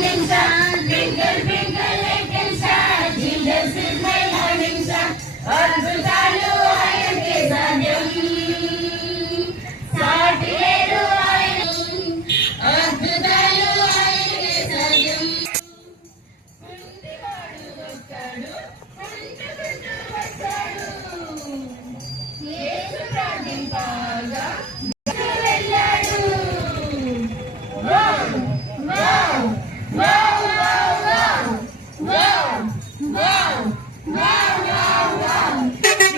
morning sun. Twinkle, twinkle, little star. Jesus is my morning sun. అద్భుతాలు ఆయనకే సాధ్యం. సాటి లేరు ఆయన. అద్భుతాలు ఆయనకే సాధ్యం. కుంటివాడు వచ్చాడు, కుంటుకుంటూ వచ్చాడు. యేసు ప్రార్థింపగా వెళ్ళాడు. Wow wow wow wow wow wow wow wow wow wow.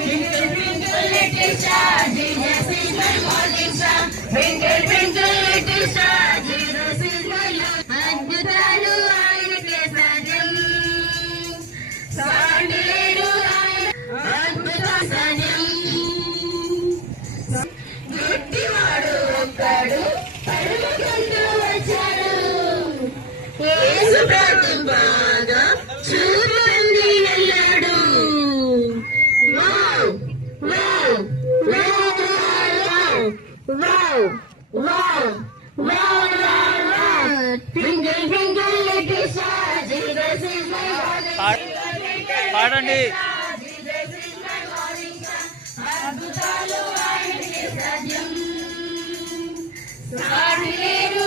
Twinkle twinkle little star, Jesus is my morning star. Twinkle twinkle little star, Jesus is my Lord. అద్భుతాలు ఆయనకే సాధ్యం. సాటి లేడు ఆయన. అద్భుత సాధ్యం. గుడ్డివాడు ఒక్కడు పరుముకుంటూ వచ్చాడు. యేసు ప్రార్థింపగా చూపండి వెళ్ళాడు. Wow wow wow wow wow wow wow wow wow. Twinkle twinkle little star, Jesus is my morning star. పాడండి. Jesus is my morning star. అద్భుతాలు ఆయనకే సాధ్యం. సాటి లేరు